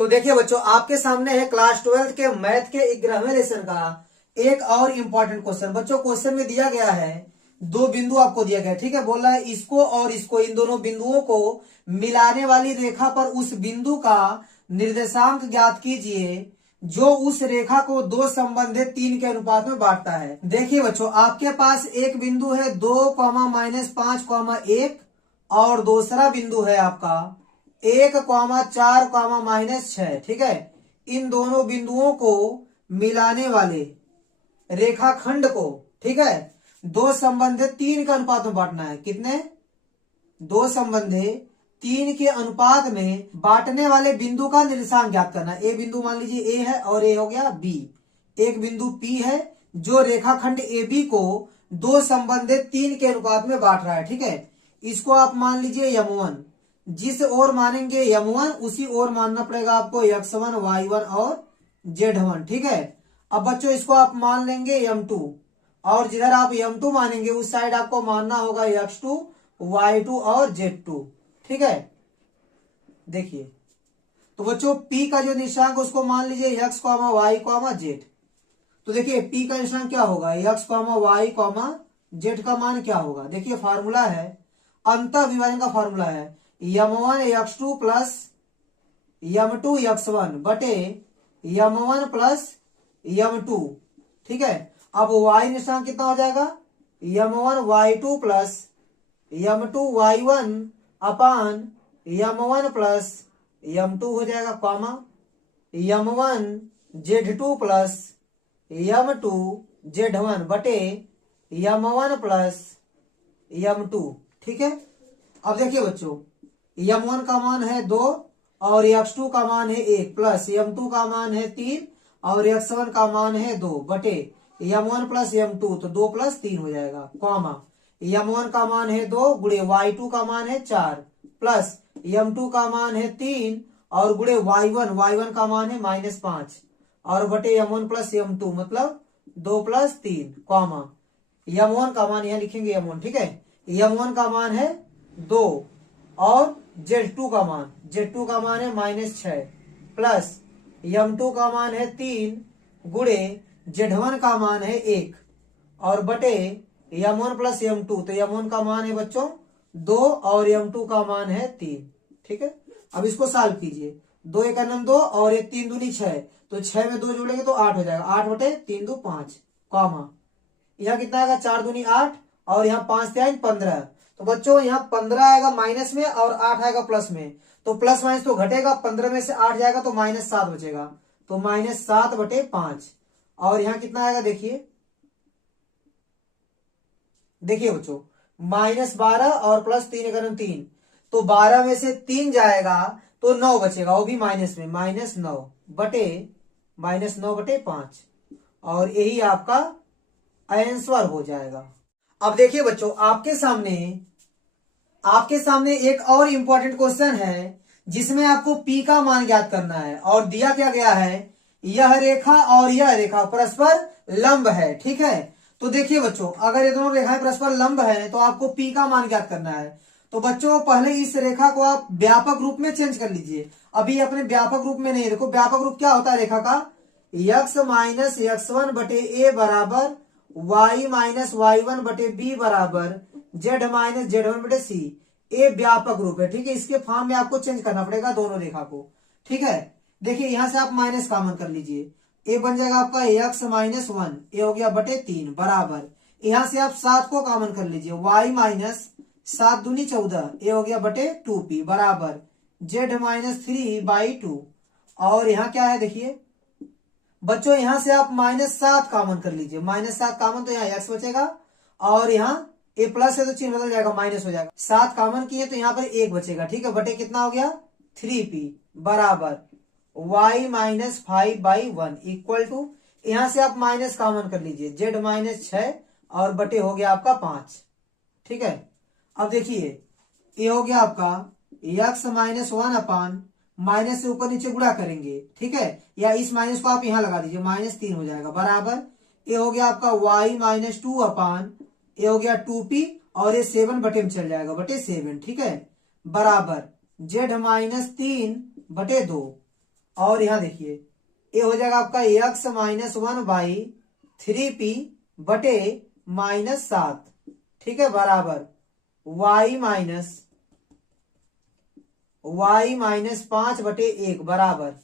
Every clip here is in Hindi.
तो देखिए बच्चों, आपके सामने है क्लास 12 के मैथ के 11वें लेसन का एक और इम्पोर्टेंट क्वेश्चन। बच्चों क्वेश्चन में दिया गया है, दो बिंदु आपको दिया गया है, ठीक है। बोल रहा है इसको और इसको, इन दोनों बिंदुओं को मिलाने वाली रेखा पर उस बिंदु का निर्देशांक ज्ञात कीजिए जो उस रेखा को दो संबंधित 3 के अनुपात में बांटता है। देखिए बच्चों, आपके पास एक बिंदु है 2,-5,1 और दूसरा बिंदु है आपका 1,4,-6, ठीक है। इन दोनों बिंदुओं को मिलाने वाले रेखाखंड को, ठीक है, दो संबंधित 3 के अनुपात में बांटना है। कितने? दो संबंधित 3 के अनुपात में बांटने वाले बिंदु का निर्देशांक ज्ञात करना है। ए बिंदु मान लीजिए ए है और ए हो गया बी। एक बिंदु पी है जो रेखाखंड ए बी को दो संबंधित 3 के अनुपात में बांट रहा है, ठीक है। इसको आप मान लीजिए M1। जिस ओर मानेंगे M1 उसी ओर मानना पड़ेगा आपको X1, Y1 और Z1, ठीक है। अब बच्चों इसको आप मान लेंगे M2 और जिधर आप M2 मानेंगे उस साइड आपको मानना होगा X2, Y2 और Z2, ठीक है। देखिए तो बच्चों P का जो निशांक उसको मान लीजिए X, Y, Z। तो देखिए P का निशांक क्या होगा? X, Y, Z का मान क्या होगा? देखिए फार्मूला है, अंतः विभाजन का फार्मूला है M1 X2 plus M2 X1 बटे M1 प्लस M2, ठीक है। अब Y निशांक कितना हो जाएगा? M1 Y2 plus M2 Y1 अपान M1 प्लस M2 हो जाएगा, comma M1 Z2 plus M2 Z1 बटे M1 प्लस M2, ठीक है। अब देखिए बच्चों, M1 का मान है 2 और X2 का मान है 1 प्लस M2 का मान है 3 और X1 का मान है 2 बटे M1 प्लस M2, तो 2 प्लस 3 हो जाएगा, कॉमा M1 का मान है 2 गुणे Y2 का मान है 4 प्लस M2 का मान है 3 और गुणे Y1 का मान है -5 और बटे M1 प्लस M2 मतलब 2 प्लस 3, कॉमा M1 का मान यहाँ लिखेंगे M1, ठीक है। M1 का मान है 2 और Z2 का मान है -6 प्लस M2 का मान है 3 गुणे Z1 का मान है 1 और बटे M1 प्लस M2, तो M1 का मान है बच्चों 2 और M2 का मान है 3, ठीक है। अब इसको सॉल्व कीजिए, 2 1 2 और 1 3 दूनी 6, तो 6 में 2 जोड़ेंगे तो 8 हो जाएगा, 8 बटे 3 2 5, कॉमा यहाँ कितना आएगा 4 दूनी 8 और यहाँ 5 3 15। तो बच्चों यहाँ 15 आएगा माइनस में और 8 आएगा प्लस में, तो प्लस माइनस तो घटेगा, 15 में से 8 जाएगा तो -7 बचेगा, तो -7 बटे 5 और यहाँ कितना आएगा? देखिए बच्चों, -12 और प्लस 3 1 3, तो 12 में से 3 जाएगा तो 9 बचेगा, वो भी माइनस में, -9 बटे 5 और यही आपका आंसर हो जाएगा। अब देखिए बच्चों, आपके सामने एक और इंपॉर्टेंट क्वेश्चन है जिसमें आपको P का मान ज्ञात करना है और दिया क्या गया है, यह रेखा और यह रेखा परस्पर लंब है, ठीक है। तो देखिए बच्चों, अगर ये दोनों रेखाएं परस्पर लंब है तो आपको P का मान ज्ञात करना है। तो बच्चों पहले इस रेखा को आप व्यापक रूप में चेंज कर लीजिए, अभी अपने व्यापक रूप में नहीं। देखो व्यापक रूप क्या होता है रेखा का, x माइनस x1 बटे a बराबर y माइनस y1 बटे b बराबर z माइनस z1 बटे c। ए व्यापक रूप है, ठीक है। इसके फॉर्म में आपको चेंज करना पड़ेगा दोनों रेखा को, ठीक है। देखिए यहां से आप माइनस कॉमन कर लीजिए, ए बन जाएगा आपका x माइनस 1, ए हो गया बटे 3 बराबर, यहां से आप 7 को कॉमन कर लीजिए, y माइनस 7 दूनी 14, ए हो गया बटे 2p बराबर z माइनस 3 बाई 2 और यहाँ क्या है देखिए बच्चों, यहां से आप -7 कॉमन कर लीजिए, -7 कॉमन तो यहाँ x बचेगा और यहाँ ए प्लस है तो चिन्ह बदल जाएगा, माइनस हो जाएगा। 7 कॉमन किए तो यहाँ पर 1 बचेगा, ठीक है। बटे कितना हो गया 3p बराबर y minus 5 by 1 equal to, यहां से आप माइनस कॉमन कर लीजिए, z माइनस 6 और बटे हो गया आपका 5, ठीक है। अब देखिए ये हो गया आपका x माइनस 1 अपान माइनस से ऊपर नीचे गुणा करेंगे, ठीक है, या इस माइनस को आप यहां लगा दीजिए, -3 हो जाएगा बराबर, ये हो गया आपका y माइनस 2 अपान ये हो गया 2p और ये 7 बटे में चल जाएगा बटे 7, ठीक है, बराबर z माइनस 3 बटे 2 और यहाँ देखिए ये हो जाएगा आपका x माइनस 1/3p बटे -7, ठीक है, बराबर y माइनस 5/1 बराबर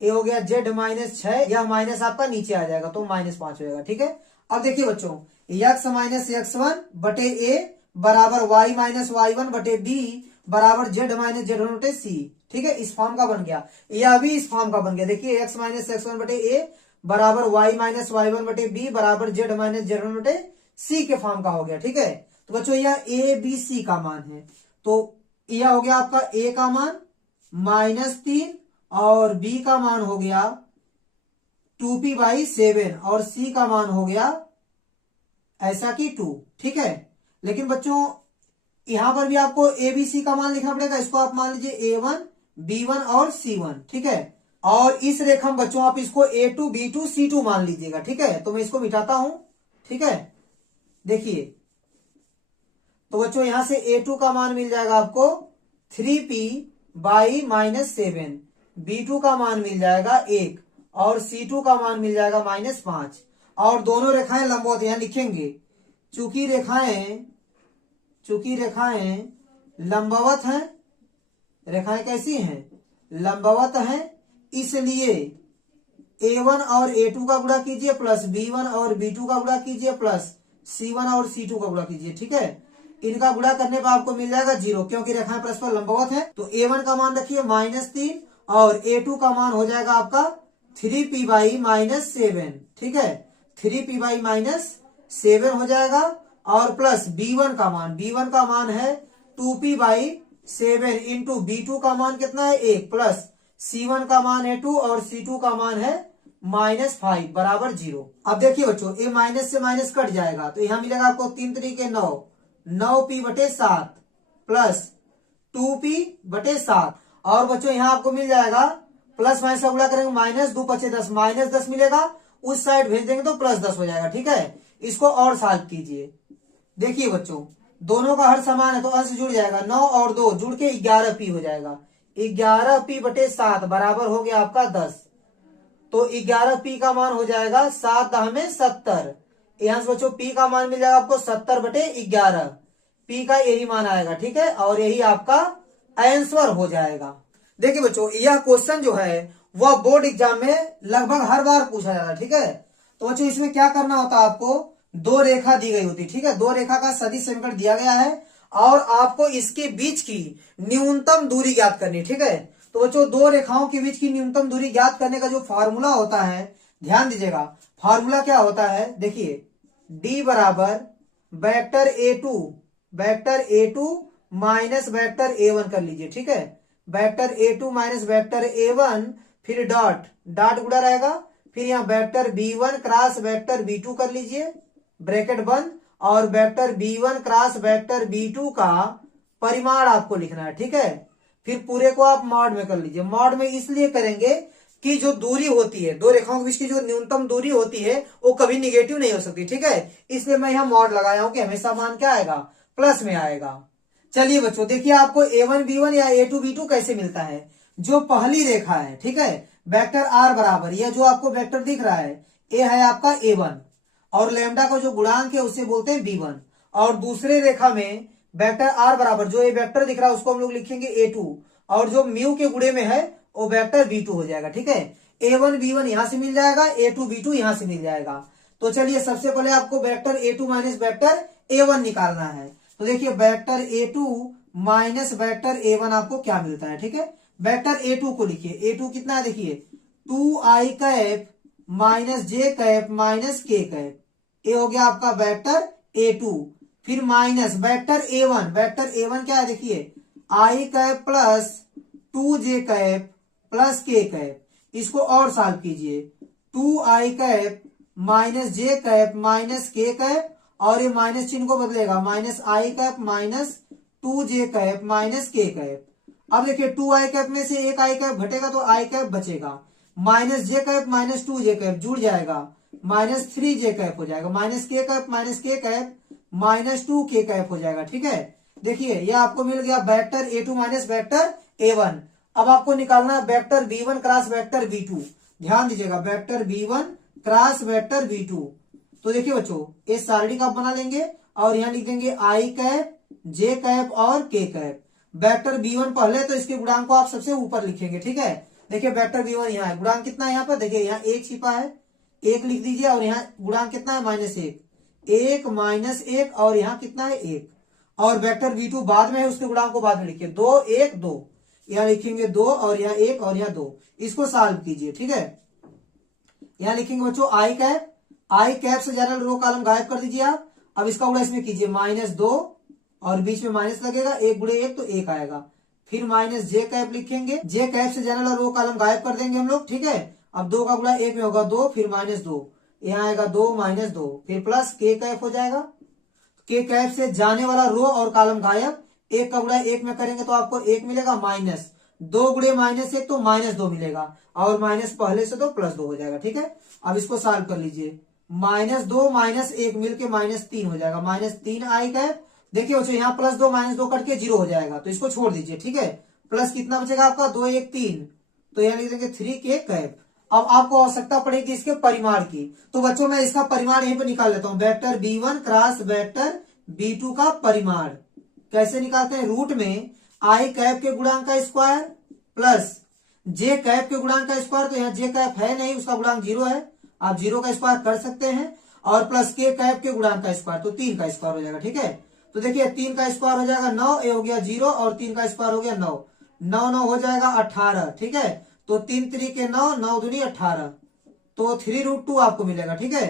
ये हो गया z माइनस 6, यह माइनस आपका नीचे आ जाएगा तो -5 हो जाएगा, ठीक है। अब देखिए बच्चों x माइनस x1 बटे a बराबर y माइनस y1 बटे b बराबर z माइनस z1 बटे c, ठीक है, इस फॉर्म का बन गया। यह भी इस फॉर्म का बन गया। देखिए x माइनस x1 बटे a बराबर y माइनस y1 बटे b बराबर z माइनस z1 बटे c के फॉर्म का हो गया, ठीक है। तो बच्चों यह a b c का मान है, तो यह हो गया आपका a का मान -3 और b का मान हो गया 2p/7 और c का मान हो गया ऐसा कि 2, ठीक है। लेकिन बच्चों यहां पर भी आपको a b c का मान लिखना पड़ेगा। इसको आप मान लीजिए a1 b1 और c1, ठीक है। और इस रेखा में बच्चों आप इसको a2 b2 c2 मान लीजिएगा, ठीक है। तो मैं इसको मिटाता हूं, ठीक है। देखिए तो बच्चों यहां से a2 का मान मिल जाएगा आपको 3p/-7, b2 का मान मिल जाएगा 1 और c2 का मान मिल जाएगा -5। और दोनों रेखाएं लंबवत यहां लिखेंगे, चूंकि रेखाएं लंबवत हैं, रेखाएं कैसी हैं, लंबवत हैं, इसलिए a1 और a2 का गुणा कीजिए प्लस b1 और b2 का गुणा कीजिए प्लस c1 और c2 का गुणा कीजिए, ठीक है। इनका गुणा करने पर आपको मिल जाएगा 0, क्योंकि रेखाएं परस्पर लंबवत है। तो a1 का मान रखिए -3 और a2 का मान हो जाएगा आपका 3p/-7, ठीक है, 3p/-7 हो जाएगा। और प्लस b1 का मान है 2p/7 इंटू b2 का मान कितना है 1 प्लस c1 का मान है 2 और c2 का मान है -5 बराबर 0। अब देखिए बच्चों ये माइनस से माइनस कट जाएगा, तो यहां मिलेगा आपको 3 3 9 9p/7 प्लस 2p/7। और बच्चों यहां आपको मिल जाएगा प्लस माइनस का गुणा करेंगे -2×5 =10, -10 मिलेगा, उस साइड भेज देंगे तो +10 हो जाएगा, ठीक है। इसको और सॉल्व कीजिए। देखिए बच्चों दोनों का हर समान है तो अंश जुड़ जाएगा, 9 और 2 जुड़ के 11p हो जाएगा। 11p/7 बराबर हो गया आपका 10। तो 11p का मान हो जाएगा 7 में 70। यहां से बच्चों p का मान मिल जाएगा आपको 70/11, p का यही मान आएगा, ठीक है। और यही आपका आंसर हो जाएगा। देखिए बच्चों यह क्वेश्चन जो है वह बोर्ड एग्जाम में लगभग हर बार पूछा जाता है, ठीक है। तो बच्चों इसमें क्या करना होता है, आपको दो रेखा दी गई होती, ठीक है, दो रेखा का सदिश समीकरण दिया गया है और आपको इसके बीच की न्यूनतम दूरी ज्ञात करनी, ठीक है। तो बच्चों दो रेखाओं के बीच की न्यूनतम दूरी ज्ञात करने का जो फॉर्मूला होता है, ध्यान दीजिएगा, फॉर्मूला क्या होता है, देखिए d बराबर vector a2 minus vector a1 कर लीजिए, ठीक है। Vector a2 minus vector a1 फिर डॉट गुणा रहेगा, फिर यहाँ vector b1 cross vector b2 कर लीजिए, ब्रैकेट बंद, और vector b1 cross vector b2 का परिमाण आपको लिखना है, ठीक है। फिर पूरे को आप मॉड में कर लीजिए। मॉड में इसलिए करेंगे कि जो दूरी होती है दो रेखाओं के बीच की जो न्यूनतम दूरी होती है वो कभी निगेटिव नहीं हो सकती, ठीक है। इसलिए मैं यहाँ मॉड लगाया हूं कि हमेशा मान क्या आएगा, प्लस में आएगा। चलिए बच्चों देखिए आपको a1 b1 या a2 b2 कैसे मिलता है। जो पहली रेखा है, ठीक है, वेक्टर r बराबर, यह जो आपको वेक्टर दिख रहा है ये है आपका a1 और लैम्डा का जो गुणांक है उसे बोलते हैं b1। और दूसरे रेखा में वेक्टर r बराबर जो ये वेक्टर दिख रहा है उसको हम लोग लिखेंगे a2 और जो म्यू के गुणे में है वो वेक्टर b2 हो जाएगा, ठीक है। a1 b1 यहां से मिल जाएगा, a2 b2 यहां से मिल जाएगा। तो चलिए सबसे पहले आपको vector a2 minus vector a1 निकालना है। तो देखिए vector a2 minus vector a1 आपको क्या मिलता है, ठीक है। वेक्टर a2 को लिखिए, a2 कितना है देखिए 2i cap minus j cap minus k cap, ये हो गया आपका वेक्टर a2। फिर माइनस वेक्टर a1 क्या है देखिए i cap plus 2j cap plus k cap, इसको और सॉल्व कीजिए 2i cap minus j cap minus k cap, और ये माइनस चिन्ह को बदलेगा minus i cap minus 2j cap minus k cap. अब देखिए 2i कैप में से एक i कैप घटेगा तो i कैप बचेगा, minus j cap minus 2j cap जुड़ जाएगा माइनस 3j कैप हो जाएगा, minus k cap minus k cap minus 2k cap हो जाएगा, ठीक है। देखिए ये आपको मिल गया vector a2 minus vector a1। अब आपको निकालना है vector v1 cross vector v2। ध्यान दीजिएगा, vector v1 cross vector v2। तो देखिए बच्चों, ये सारणी का आप बना लेंगे और यहाँ लिख देंगे आई कैप, जे कैप और के कैप। वेक्टर v1 पहले तो इसके गुणांक को आप सबसे ऊपर लिखेंगे, ठीक है। देखिए वेक्टर v1 यहाँ है, गुणांक कितना है यहाँ पर, देखिए यहाँ एक छिपा है, एक लिख दीजिए, और यहाँ गुणांक कितना है -1, 1 -1, और यहाँ कितना है 1। और वेक्टर v2 बाद में है, उसके गुणांक को बाद में लिखिए, 2 1 2, यहाँ लिखेंगे 2 और यहाँ 1 और यहाँ 2। इसको सॉल्व कीजिए, ठीक है। यहाँ लिखेंगे बच्चों आई कैप, आई कैप से जनरल रो कॉलम गायब कर दीजिए आप। अब इसका गुणा इसमें कीजिए, -2 और बीच में माइनस लगेगा, 1 गुणे 1 तो 1 आएगा। फिर माइनस जे कैप लिखेंगे, जे कैप से जनरल और रो कॉलम गायब कर देंगे हम लोग, ठीक है। अब 2 का गुणा 1 में होगा 2, फिर -2, यहाँ आएगा 2 -2, फिर प्लस के कैप हो जाएगा। के कैप से जाने वाला रो और कॉलम गायब, 1 का गुणा 1 में करेंगे तो आपको 1 मिलेगा, -2 गुणे -1 तो -2 मिलेगा, और माइनस पहले से तो +2 हो जाएगा, ठीक है। अब इसको सॉल्व कर लीजिए, -2 -1 मिलके -3 हो जाएगा, -3 आई कैप। देखिए बच्चों, यहाँ +2 -2 कट के 0 हो जाएगा, तो इसको छोड़ दीजिए, ठीक है। प्लस कितना बचेगा आपका, 2 1 3, तो यहाँ लिख देंगे 3 के कैप। अब आपको आवश्यकता पड़ेगी इसके परिमाण की, तो बच्चों मैं इसका परिमाण यहीं पे निकाल लेता हूं। Vector v1 cross vector v2 का परिमाण कैसे निकालते हैं, रूट में आई कैप के गुणांक का स्क्वायर प्लस जे कैप के गुणांक का स्क्वायर, तो यहाँ जे कैप है नहीं, उसका गुणांक 0 है, आप 0 का स्क्वायर कर सकते हैं, और प्लस के कैप के गुणांक का स्क्वायर, तो 3 का स्क्वायर हो जाएगा, ठीक है। तो देखिए 3 का स्क्वायर हो जाएगा 9, ये हो गया 0, और 3 का स्क्वायर हो गया 9, 9 9 हो जाएगा 18, ठीक है। तो 3 3 के 9, 9 दूनी 18, तो 3√2 आपको मिलेगा, ठीक है।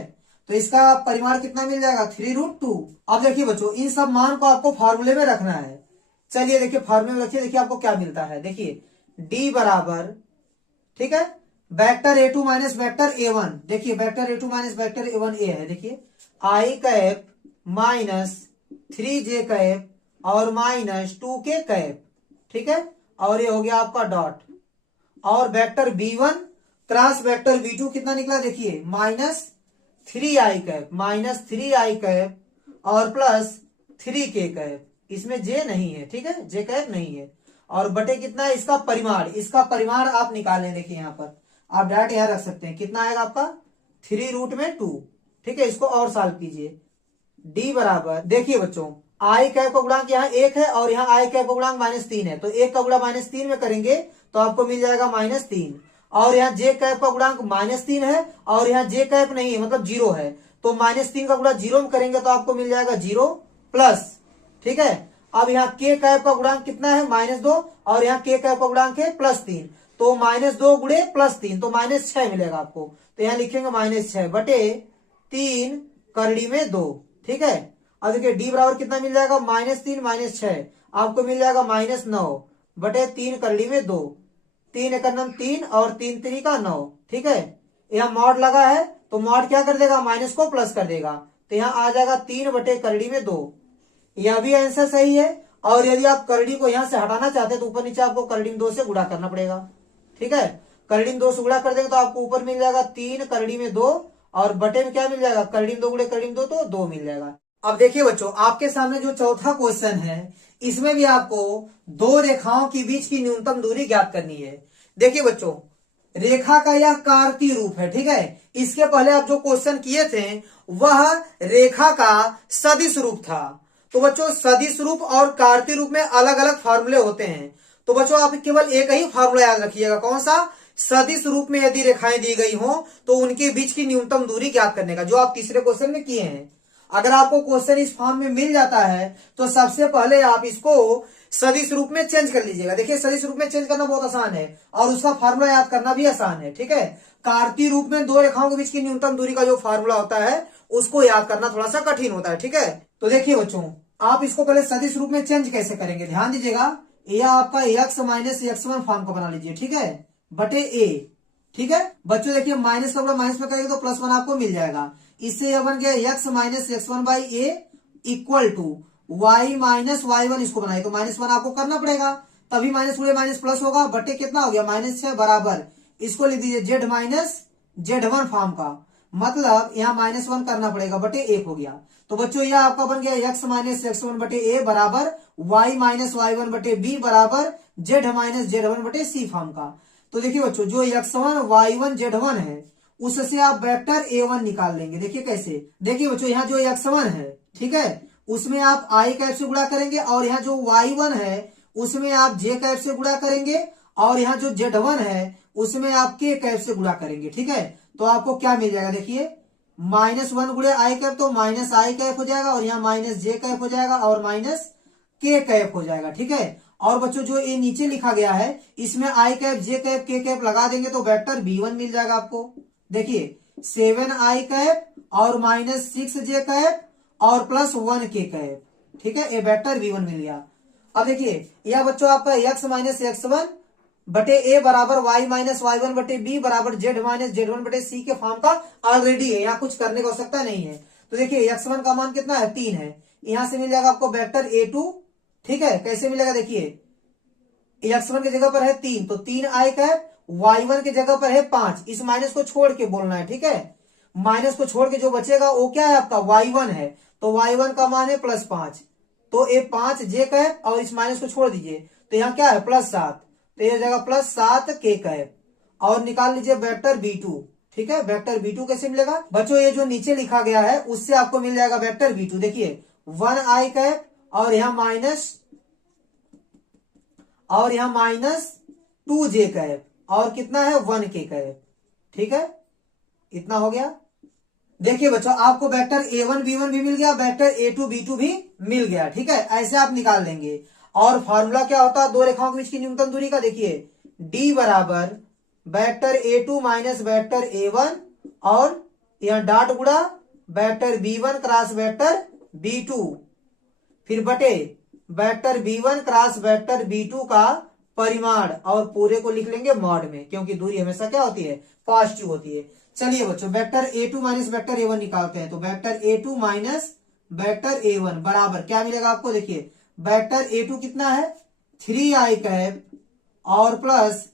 तो इसका परिमाण कितना मिल जाएगा, 3√2। अब देखिए बच्चों, इन सब मान को आपको फॉर्मूले में रखना है। चलिए देखिए फॉर्मूले में रखिए, देखिए आपको क्या मिलता है, देखिए d बराबर, ठीक है, vector a2 minus vector a1। देखिए vector a2 minus vector a1 a है, देखिए आई कैप माइनस 3j कैप और -2 के कैप, ठीक है, और ये हो गया आपका डॉट। और vector v1 cross vector v2 कितना निकला, देखिए -3i कैप, -3i कैप और +3k कैप, इसमें j नहीं है, ठीक है, j कैप नहीं है, और बटे कितना है इसका परिमाण, इसका परिमाण आप निकालें, देखिए यहाँ पर आप डायरेक्ट यहाँ रख सकते हैं, कितना आएगा आपका 3√2, ठीक है। इसको और सॉल्व कीजिए, d बराबर, देखिए बच्चों आई कैप का गुणांक यहाँ 1 है और यहाँ आई कैप का गुणांक -3 है, तो 1 का गुणा -3 में करेंगे तो आपको मिल जाएगा -3, और यहाँ जे कैप का गुणांक -3 है और यहाँ जे कैप नहीं है, मतलब 0 है, तो -3 का गुणा 0 में करेंगे तो आपको मिल जाएगा 0 प्लस, ठीक है। अब यहाँ के कैप का गुणांक कितना है, -2, और यहाँ के कैप का गुणांक है +3, तो -2 गुणे +3 तो -6 मिलेगा आपको, तो यहाँ लिखेंगे -6 बटे 3 करड़ी में 2, ठीक है। अब देखिए d बराबर कितना मिल जाएगा, -3 -6 आपको मिल जाएगा -9 बटे 3 करड़ी में 2, 3 एकम 3 और 3 3 का 9, ठीक है। यहाँ मॉड लगा है तो मॉड क्या कर देगा, माइनस को प्लस कर देगा, तो यहाँ आ जाएगा 3 बटे करड़ी में 2। यह भी आंसर सही है, और यदि आप करड़ी को यहाँ से हटाना चाहते हैं तो ऊपर नीचे आपको करड़ी में 2 से गुणा करना पड़ेगा, ठीक है। करड़ी में 2 से गुणा कर देंगे तो आपको ऊपर मिल जाएगा 3 करड़ी में 2, और बटे में क्या मिल जाएगा, करड़ी में 2 गुणे करड़ी में 2 तो 2 मिल जाएगा। अब देखिए बच्चों, आपके सामने जो चौथा क्वेश्चन है, इसमें भी आपको दो रेखाओं के बीच की न्यूनतम दूरी ज्ञात करनी है। देखिए बच्चों, रेखा का यह कार्तीय रूप है, ठीक है। इसके पहले आप जो क्वेश्चन किए थे वह रेखा का सदिश रूप था। तो बच्चों सदिश रूप और कार्तीय रूप में अलग अलग फॉर्मूले होते हैं, तो बच्चों आप केवल एक ही फॉर्मूला याद रखिएगा, कौन सा, सदिश रूप में यदि रेखाएं दी गई हो तो उनके बीच की न्यूनतम दूरी ज्ञात करने का, जो आप तीसरे क्वेश्चन में किए हैं। अगर आपको क्वेश्चन इस फॉर्म में मिल जाता है तो सबसे पहले आप इसको सदिश रूप में चेंज कर लीजिएगा। देखिए सदिश रूप में चेंज करना बहुत आसान है और उसका फार्मूला याद करना भी आसान है, ठीक है। कार्तीय रूप में दो रेखाओं के बीच की न्यूनतम दूरी का जो फार्मूला होता है उसको याद करना थोड़ा सा कठिन होता है, ठीक है। तो देखिए बच्चों, आप इसको पहले सदिश रूप में चेंज कैसे करेंगे, ध्यान दीजिएगा। यह आपका x माइनस x1 फॉर्म को बना लीजिए, ठीक है, बटे a, ठीक है। बच्चों देखिए माइनस का माइनस में करेंगे तो +1 आपको मिल जाएगा। इससे यह बन गया x minus x1 by a equal to y minus y1, इसको बनाए तो -1 आपको करना पड़ेगा, तभी माइनस हुए माइनस प्लस होगा, बटे कितना हो गया -6 बराबर, इसको लिख दीजिए z माइनस z1 फॉर्म का, मतलब यहाँ -1 करना पड़ेगा, बटे 1 हो गया। तो बच्चों यह आपका बन गया x माइनस x1 बटे ए बराबर y माइनस y1 बटे बी बराबर z माइनस z1 बटे सी फॉर्म का। तो देखिए बच्चों जो x1 y1 z1 है उससे आप वेक्टर a1 निकाल लेंगे। देखिए कैसे, देखिए बच्चों यहाँ जो x1 है ठीक है उसमें आप i कैप से गुणा करेंगे और यहाँ जो y1 है उसमें आप j कैप से गुणा करेंगे और यहाँ जो z1 है उसमें आप k कैप से गुणा करेंगे। ठीक है, तो आपको क्या मिल जाएगा, देखिए -1 गुणे आई कैप तो माइनस आई कैप हो जाएगा और यहाँ माइनस जे कैप हो जाएगा और माइनस के कैप हो जाएगा। ठीक है, और बच्चों जो ये नीचे लिखा गया है इसमें आई कैप जे कैप के कैप लगा देंगे तो वेक्टर b1 मिल जाएगा आपको। देखिए 7 आई कैप और माइनस 6 जे कैप और प्लस 1 के कैप। ठीक है, ये वेक्टर b1 मिल गया। अब देखिए यह बच्चों आपका x माइनस x1 बटे ए बराबर y माइनस y1 बटे बी बराबर z माइनस z1 बटे सी के फॉर्म का ऑलरेडी है, यहाँ कुछ करने की आवश्यकता नहीं है। तो देखिए x1 का मान कितना है 3 है, यहां से मिल जाएगा आपको वेक्टर a2। ठीक है, कैसे मिलेगा, देखिए x1 की जगह पर है 3 तो 3 आई कैप, y1 की जगह पर है 5, इस माइनस को छोड़ के बोलना है। ठीक है, माइनस को छोड़ के जो बचेगा वो क्या है आपका y1 है, तो y1 का मान है +5 तो ये 5 जे कैप और इस माइनस को छोड़ दीजिए तो यहाँ क्या है +7 तो ये जगह +7 के कैप और निकाल लीजिए वेक्टर b2। ठीक है, वेक्टर b2 कैसे मिलेगा बच्चों, ये जो नीचे लिखा गया है उससे आपको मिल जाएगा वेक्टर b2। देखिए 1 आई कैप और यहाँ माइनस 2 जे कैप और कितना है 1 के कैप। ठीक है, इतना हो गया। देखिए बच्चों आपको वेक्टर a1 b1 भी मिल गया, वेक्टर a2 b2 भी मिल गया। ठीक है, ऐसे आप निकाल लेंगे। और फॉर्मूला क्या होता है दो रेखाओं के बीच की न्यूनतम दूरी का, देखिए d बराबर vector a2 minus vector a1 और यहां डॉट गुणा vector b1 cross vector b2 फिर बटे vector b1 cross vector b2 का परिमाण और पूरे को लिख लेंगे मॉड में, क्योंकि दूरी हमेशा क्या होती है पॉजिटिव होती है। चलिए बच्चों vector a2 minus vector a1 निकालते हैं। तो vector a2 minus vector a1 बराबर क्या मिलेगा आपको, देखिए वेक्टर a2 कितना है 3 आई कैप और प्लस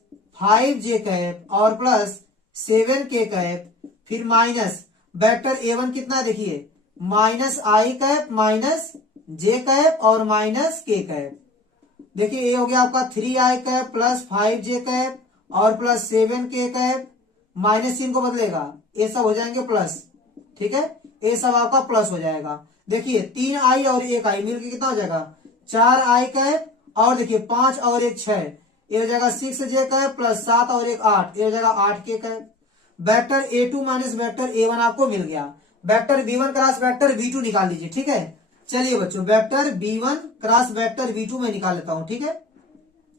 5 जे कैप और प्लस 7 के कैप फिर माइनस वेक्टर a1 कितना है, देखिए माइनस आई कैप माइनस जे कैप और माइनस के कैप। देखिए ये हो गया आपका 3 आई कैप प्लस 5 जे कैप और प्लस 7 के कैप, माइनस चिन्ह को बदलेगा ये सब हो जाएंगे प्लस। ठीक है, ये सब आपका प्लस हो जाएगा। देखिए 3 आई और 1 आई मिलकर कितना हो जाएगा 4 आई कैप और देखिए 5 और 1 6, ये हो जाएगा 6 जे कैप प्लस 7 और 1 8, ये हो जाएगा 8 के cap. Vector a2 minus vector a1 आपको मिल गया। Vector b1 cross vector b2 निकाल लीजिए। ठीक है, चलिए बच्चों vector b1 cross vector b2 में निकाल लेता हूं। ठीक है,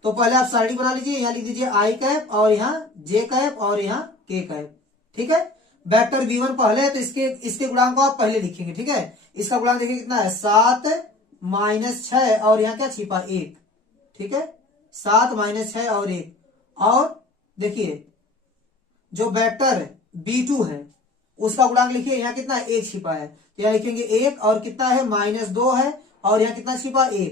तो पहले आप साइड बना लीजिए, यहाँ लिख दीजिए आई कैप और यहाँ जे कैप और यहाँ के कैप। ठीक है, वेक्टर b1 पहले है तो इसके गुणांक को आप पहले लिखेंगे। ठीक है, इसका गुणांक देखिए कितना है 7 माइनस 6 और यहाँ क्या छिपा 1। ठीक है, 7 माइनस 6 और 1। और देखिए जो वेक्टर b2 है उसका गुणांक लिखिए, यहाँ कितना 1 छिपा है तो यहाँ लिखेंगे 1 और कितना है -2 है और यहाँ कितना छिपा 1।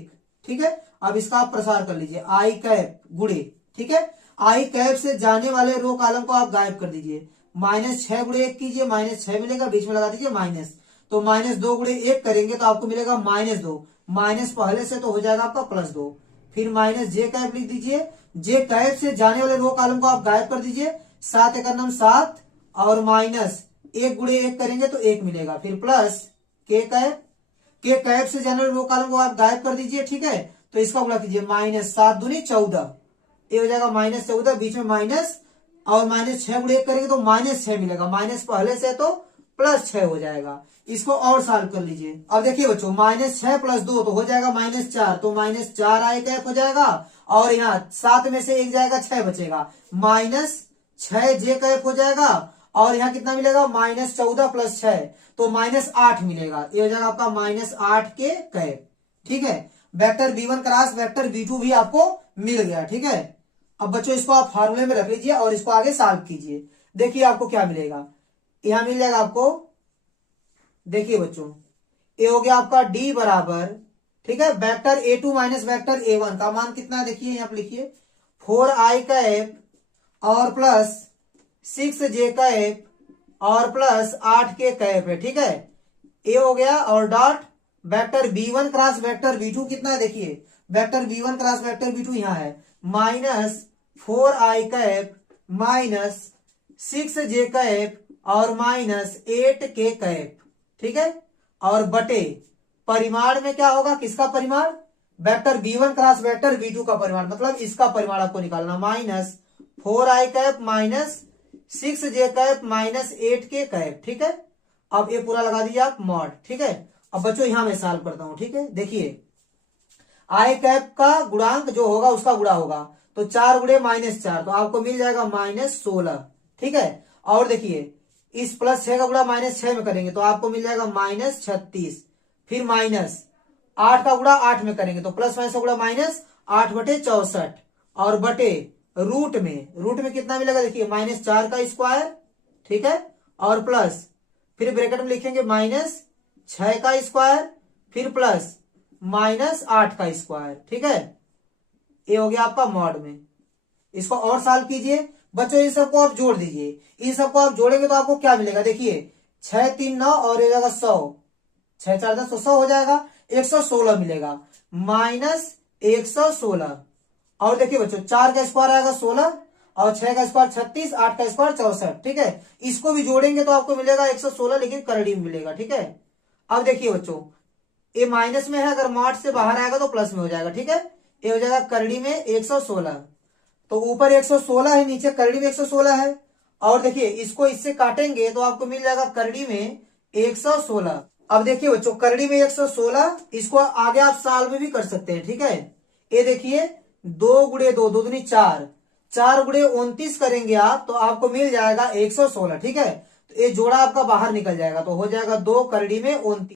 ठीक है, अब इसका आप प्रसार कर लीजिए आई कैप गुणे। ठीक है, आई कैप से जाने वाले रो कॉलम को आप गायब कर दीजिए, -6 गुणे 1 कीजिए -6 मिलेगा, बीच में लगा दीजिए माइनस, तो -2 गुणे 1 करेंगे तो आपको मिलेगा -2, माइनस पहले से तो हो जाएगा आपका +2, फिर माइनस जे कैप लिख दीजिए। जे कैप से जाने वाले रो कॉलम को आप गायब कर दीजिए, 7 एक 7 और माइनस 1 गुणे 1 करेंगे तो 1 मिलेगा, फिर प्लस के कैप से जाने वाले रो कॉलम को आप गायब कर दीजिए। ठीक है, तो इसका गुणा कीजिए -7 दूनी 14, ये हो जाएगा -14, बीच में माइनस और -6 गुणे 1 करेंगे तो -6 मिलेगा, माइनस पहले से तो +6 हो जाएगा। इसको और सॉल्व कर लीजिए। अब देखिए बच्चों -6 + 2 तो हो जाएगा -4, तो -4 आई कैप हो जाएगा और यहाँ 7 में से 1 जाएगा 6 बचेगा, -6 जे कैप हो जाएगा और यहाँ कितना मिलेगा -14 + 6 तो -8 मिलेगा, ये हो जाएगा आपका -8 के कैप। ठीक है, vector b1 cross vector b2 भी आपको मिल गया। ठीक है, अब बच्चों इसको आप फार्मूले में रख लीजिए और इसको आगे सॉल्व कीजिए। देखिए आपको क्या मिलेगा, यहां मिल जाएगा आपको, देखिए बच्चों ये हो गया आपका d बराबर, ठीक है, vector a2 minus vector a1 का मान कितना है, देखिए यहां पर लिखिए 4 आई कैप और प्लस 6 जे कैप और प्लस 8 के कैप है। ठीक है, ए हो गया और dot vector b1 cross vector b2 कितना है देखिए, vector b1 cross vector b2 यहां है -4i कैप -6j कैप और -8k कैप, ठीक है। और बटे परिमाण में क्या होगा, किसका परिमाण, vector b1 cross vector b2 का परिमाण, मतलब इसका परिमाण आपको निकालना -4i cap -6j cap -8k cap, ठीक है। अब ये पूरा लगा दीजिए आप मॉड, ठीक है। अब बच्चों यहां मैं सॉल्व करता हूं, ठीक है। देखिए आई कैप का गुणांक जो होगा उसका गुणा होगा, तो 4 गुणे -4 तो आपको मिल जाएगा -16, ठीक है। और देखिए इस +6 का गुणा -6 में करेंगे तो आपको मिल जाएगा -36, फिर -8 का गुणा 8 में करेंगे तो प्लस माइनस का गुणा -8/64 और बटे रूट में कितना मिलेगा देखिए -4 का स्क्वायर, ठीक है, और प्लस फिर ब्रैकेट में लिखेंगे -6 का स्क्वायर फिर प्लस -8 का स्क्वायर, ठीक है। ये हो गया आपका मॉड में। इसको और सॉल्व कीजिए बच्चों, इन सबको आप जोड़ दीजिए, इन सबको आप जोड़ेंगे तो आपको क्या मिलेगा देखिए 6 3 9 और ये जाएगा 100, 6 4 10 100 हो जाएगा, 116 मिलेगा -116। और देखिए बच्चों 4 का स्क्वायर आएगा 16 और 6 का स्क्वायर 36, 8 का स्क्वायर 64, ठीक है। इसको भी जोड़ेंगे तो आपको मिलेगा 116 लेकिन करड़ी में मिलेगा, ठीक है। अब देखिए बच्चों ये माइनस में है, अगर मॉड से बाहर आएगा तो प्लस में हो जाएगा, ठीक है। ये हो जाएगा करड़ी में 116, तो ऊपर 116 है नीचे करड़ी में 116 है। और देखिए इसको इससे काटेंगे तो आपको मिल जाएगा करड़ी में 116। अब देखिए बच्चों करड़ी में 116, इसको आगे आप सॉल्व भी कर सकते हैं, ठीक है। ये देखिए 2 गुणे 2 2 दूनी 4, 4 गुणे 29 करेंगे आप तो आपको मिल जाएगा 116, ठीक है। तो ये जोड़ा आपका बाहर निकल जाएगा तो हो जाएगा 2 करड़ी में 29।